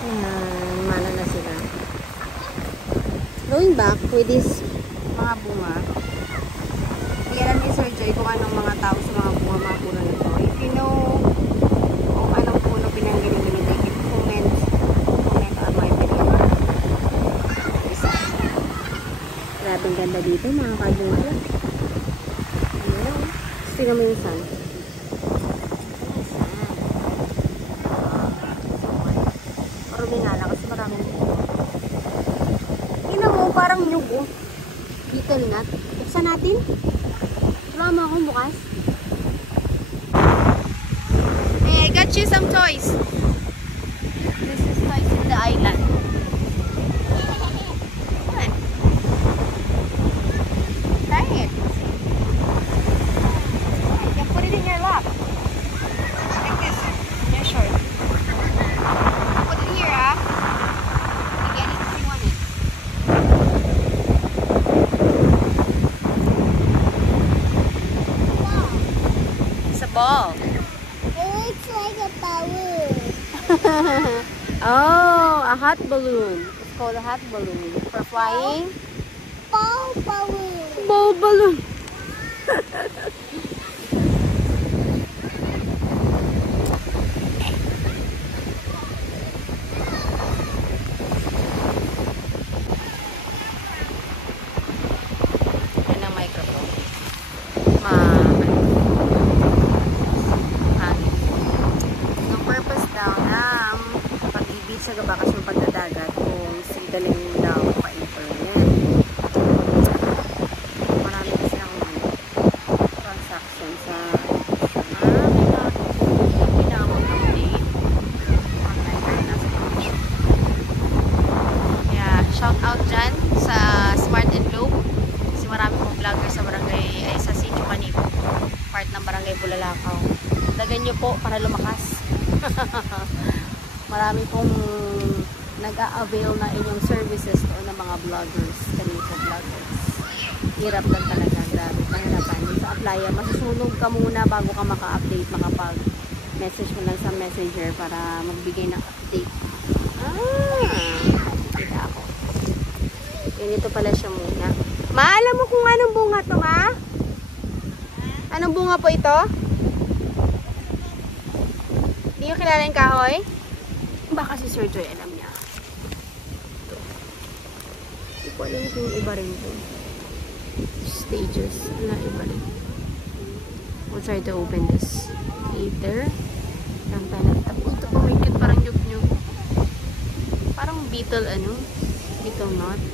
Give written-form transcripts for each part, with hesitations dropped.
Ayan, mana na sila. Going back with this mga bunga, hindi alam ni Sir Joy kung anong mga tao sa mga bunga, mga puno na ito. If you know kung anong puno pinanggalingan nito, you can comment on my video. Isa. Grabe ang ganda dito mga kabunga. Ayan. Tingnan mo yung sun. Marumi nga lang kasi maraming dito. Tingnan mo, parang nyug oh. Beetle nut. Buksan natin. Wala mo akong bukas. Hey, I got you some toys. This is toys in the island. What? Try it. You can put it in your lap. Like this. Yeah, sure. Put it here, ah. You get it if you want it. It's a ball. It looks like a balloon. Oh, a hot balloon. It's called a hot balloon. For flying? Ball balloon. Ball balloon. Yan ang microphone. Yung purpose daw ng pag-ibig sa gabakas ng pagdadagat kung sigdaling daw pa-internet. Marami kasi ang transaction sa pinaka-update online na nasa page. Yeah, shout out dyan sa Smart and Globe kasi marami pong vlogger sa barangay ay sa Sitio Manipo, part ng barangay Bulalakaw. Dagan nyo po para lumakas. Marami pong nag-a-avail na inyong services doon ng mga vloggers, kanito vloggers. Hirap lang talaga, grabe, mahirapan. Sa Aplaya, masusunog ka muna bago ka maka-update, makapag-message mo lang sa messenger para magbigay ng update. Kita ako. Ganito pala siya muna. Ma, alam mo kung anong bunga to, ma? Anong bunga po ito? Hindi nyo kilala yung kahoy? Baka si Sir Joy alam niya. Ito. Hindi ko alam kung iba rin po. Stages. Wala, iba rin. We'll try to open this later. Lang tayo nakita. Ito po, may cute. Parang nyug-nyug. Parang beetle, ano? Beetle knot.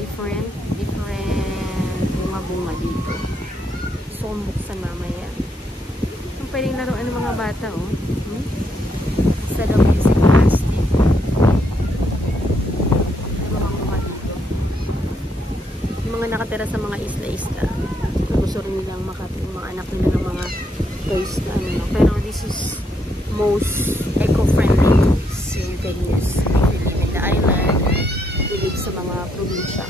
Different bunga-bunga dito. So, buksan mamaya. Ang pwedeng laruan ng mga bata, oh. Sa daw music plastic. Ang mga bunga dito. Yung mga nakatira sa mga isla-isla. Gusto rin nilang makatira yung mga anak nila ng mga toys na ano. Pero this is most eco-friendly toys. Yung ganyan. In the island. Bilig sa mga probinsya.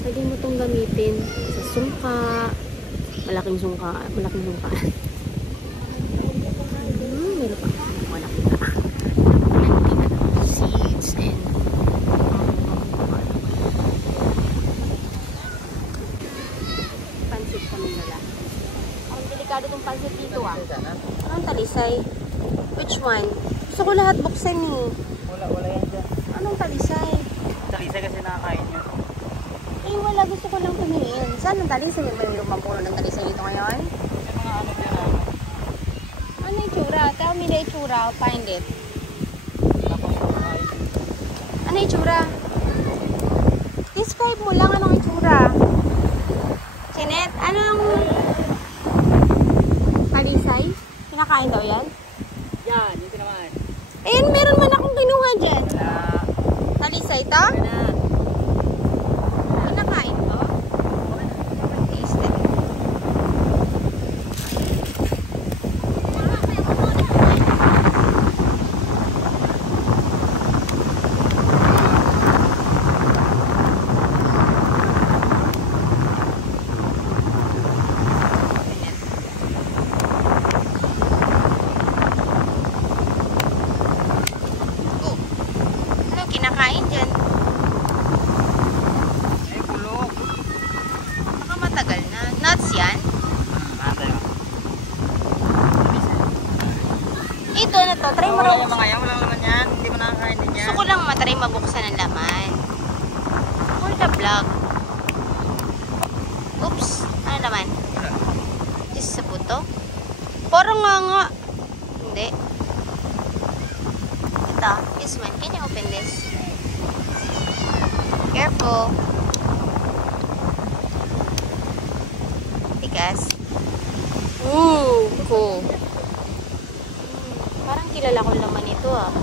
Pwede mo itong gamitin sa sungka. Malaking sungka. Meron pa. Wala kita. Seeds and pansit kami nila. Ang delikado itong pansit dito ah. Anong talisay? Which one? Gusto ko lahat buksan eh. Wala yan dyan. Anong talisay? Talisay kasi nakakain nyo. Eh wala, gusto ko lang tumingin. Saan ang talisay? May lumang puno ng talisay dito ngayon? May mga ano dyan Ano yung itsura? Tell me the itsura. I'll find it. Tapos nakakain. Ano yung itsura? Describe mo lang anong itsura. Jeanette, anong talisay? Pinakain daw yan? Yan, yun naman. Ayun, meron man akong kinuha dyan. Wala. Talisay to? Wala. Pinakain to? Taste it. Ito na to. Try mo raw. Wala yung mga yan. Walang laman yan. Hindi mo nakakain din yan. Gusto ko lang matry mabuksan ang laman. For the vlog. Oops. Ano naman? Just sa buto. Parang nga. Hindi. Ito. This one. Can you open this? Careful. Tigas. Ooh. Cool. Parang kilala ko naman ito ah.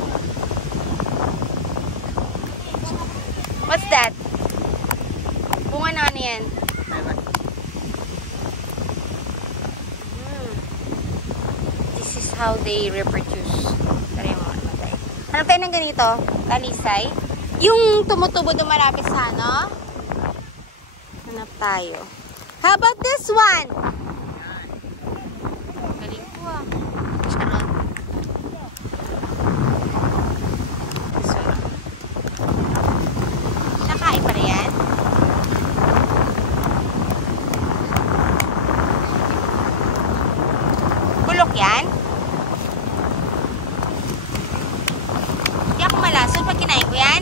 What's that? Bunga na ano yan? This is how they reproduce. Tara yung mga matay. Hanap tayo ng ganito? Talisay? Yung tumutubo na marapit sa ano? Hanap tayo. How about this one? Galing ko ah. Charot. Nakain pa rin yan? Bulok yan? Hindi ako malason pag kinain ko yan.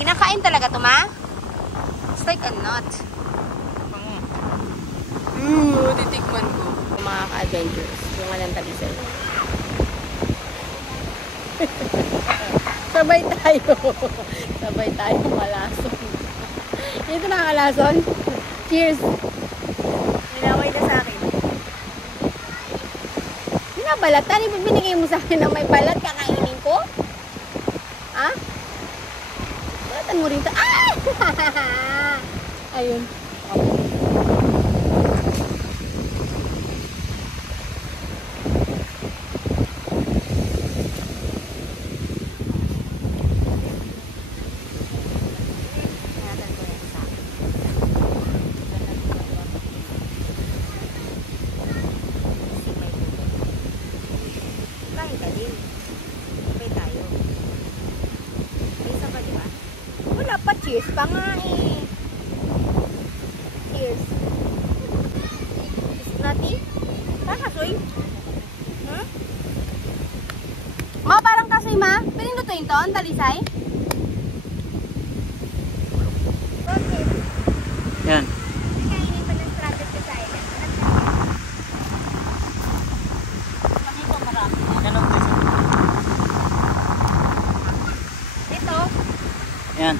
Kinakain talaga to, ma? It's like a nut. Titikman ko. Mga ka-adventures. Yung walang talisay. Sabay tayo. Sabay tayo malason. Ito nakakalason. Cheers. Nilaway na sa akin. Balat. Tani, binigay mo sa akin na may balat, kakainin ko? Ha? Balatan mo rin ito. Ah! Ayun. Cheers pa nga eh. Cheers. Is nutty? Kasoy? Hmm? Ma, parang kasoy, ma. Piling lutuin to, ang talisay? Yan. Kainin pa ng strategy ka sa island. Kasi ko marami. Ito. Yan.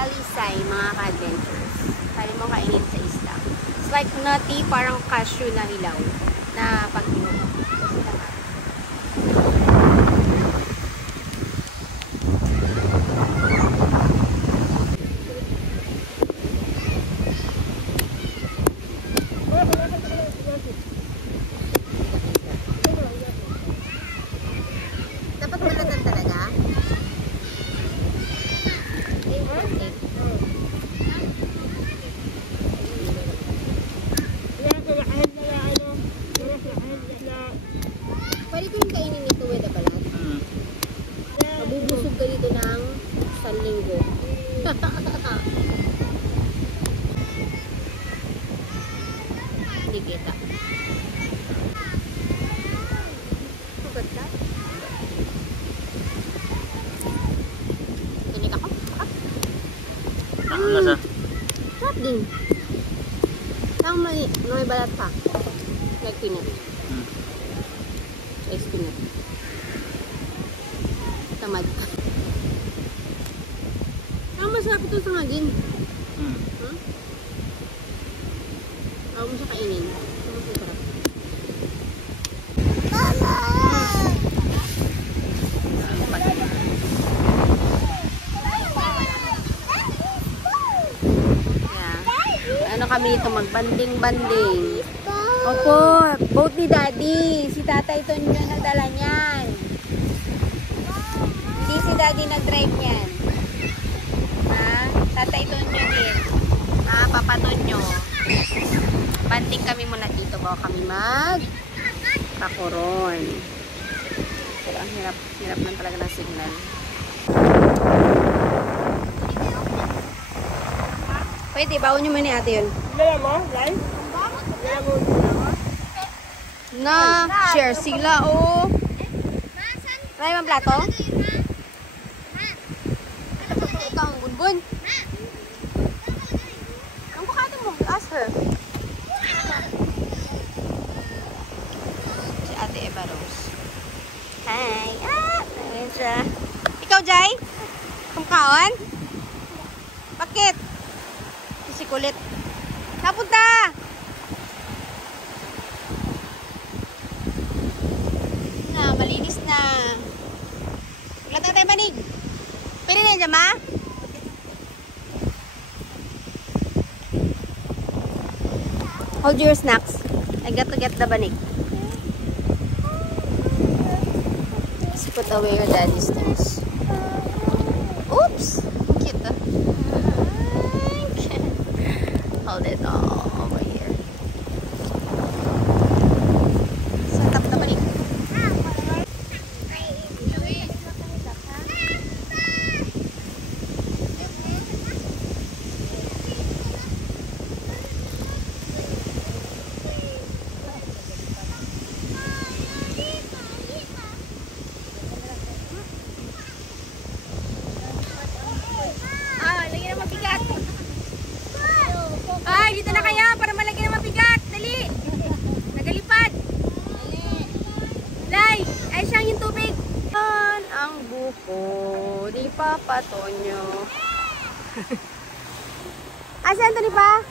Talisay, mga ka-adventures. Pwede mo kainin sa isda. It's like nutty, parang cashew na hilaw na pag-inom. Dapat balatan talaga? Pwede ko yung kainin nito with a balat. Mabubusog ka dito ng 1 linggo. Hindi kita. Maganda. Tinik ako. Ano nasa? Sarap din. Saan may balat pa? Like peanut. Ice peanut. Tamad ka. Masarap ito sa ngagin. Huh? Ayaw mo siya kainin. Masarap. Ano kami ito, magbanding-banding. Opo, boat ni Daddy. Si Tatay Tonyo nagdala niyan. Hindi si Daddy nag-drive niyan. Ha? Tatay Tonyo din. Ha, Papa Tonyo. Banding kami muna dito bago kami mag-pakoron. Pero ang hirap lang talaga ng signal. Pwede, baon nyo muna ate yun. Dala mo? Live? Dala mo? Na, share sila, oh. Try mo plato? Ito ang bunbun. Ang bukado mo, ask her. Si Ate Eva Rose. Hi. Ayan siya. Ikaw, Jai? Kumkaon? Bakit? Si kulit. Napunta! Na, malinis na. Ulat na tayo manig. Pwede na dyan, ma? Hold your snacks. I got to get the banig. Let's put away your daddy's things. Oops! Cute, ah. Hold it all over here. Set up the banig. Lagyan na mabigat. Ay, dito na kaya para malagyan na mabigat. Dali. Nagalipad. Lay, ay siyang yung tubig. Yan ang buko ni Papa Tonyo. Asan to ni Pa?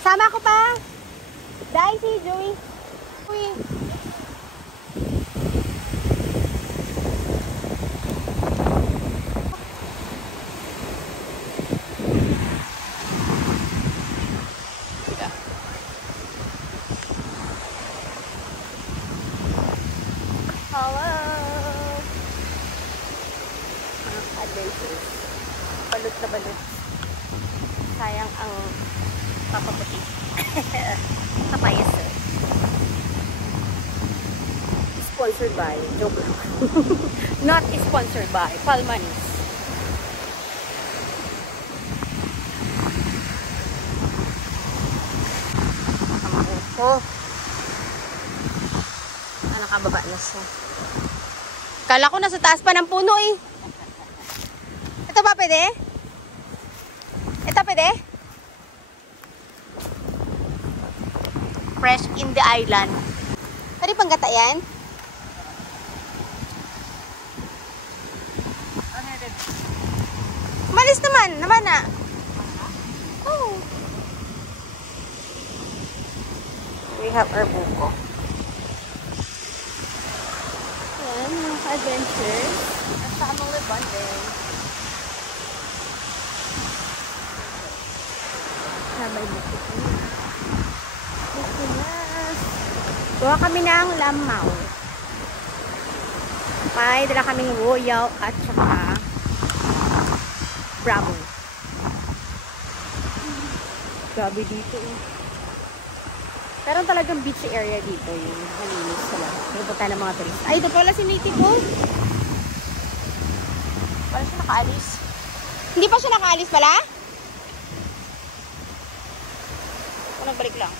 Sama ko pa. Dahil si Joey. Uy. Hello! Adventures. Balot na balot. Sayang ang papaputi. Kapayas. Sponsored by. Joke lang. Not sponsored by. Palmanis. Ang buko. Nakababa na siya. Kala ko nasa taas pa ng puno eh. Ito ba pwede? Ito pwede? Fresh in the island. Pwede pang gata yan? Malis naman. Naman na. Oh. We have our buko. Adventure. Family bonding. Sabay buko ko na. Buko na. Gawa kami ng lamaw. May dala kaming royal at saka bravo. Grabe dito. Pero talagang beach area dito yung malinis sila. Pupunta ng mga turista. Ay, ito pala si native ko. Pala siya nakaalis. Hindi pa siya nakaalis pala? O nagbalik lang.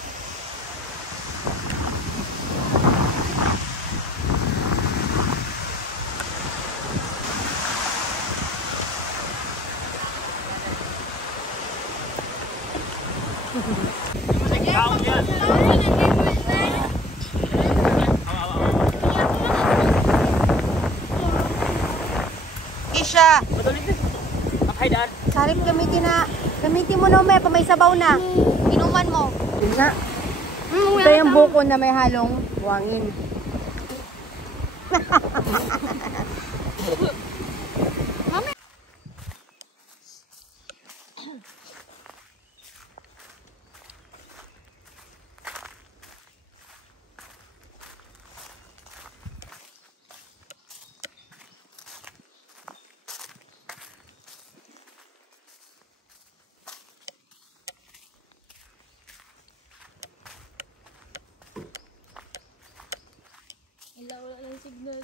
Isha. Sarip gamitin mo na may pamay sabaw na. Inuman mo. Yun na. Ito yung buko na may halong buwangin. Wala ng signal.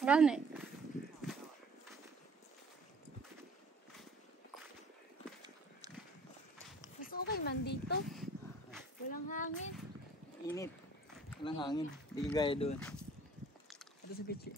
Gani. Mas okay man dito. Walang hangin. Init. Walang hangin. Hindi gaya doon. Ito sa beach eh.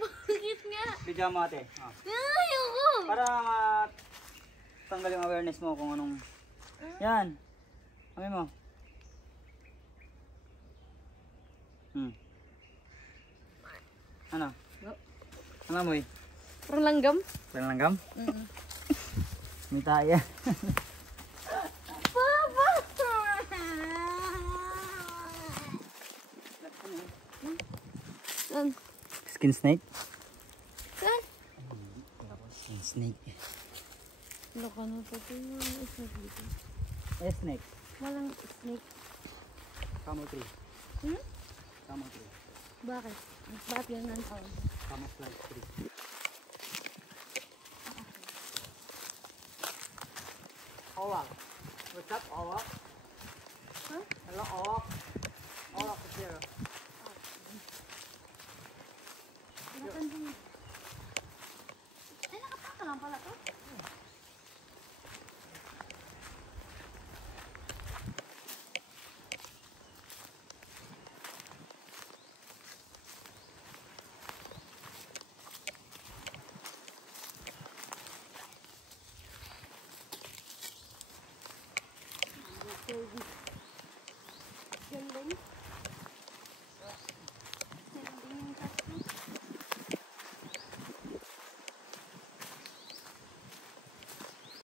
Bakit nga? Video mo ate. Ayoko! Para tanggal yung awareness mo kung anong... Yan. Amoy mo. Ano? Ano amoy? Parang langgam? Parang langgam? May tayo. Papa! Saan? Skin snake? Saan? Skin snake. Loko na pati yung isa dito. Eh, snake. Walang snake. Camel tree. Hmm? Camel tree. Bakit? Bakit yan ang tawag? Camouflage tree. Owak. What's up, Owak? Huh? Hello, Owak. Owak is here. Ay, nakapaka lang pala to? Service.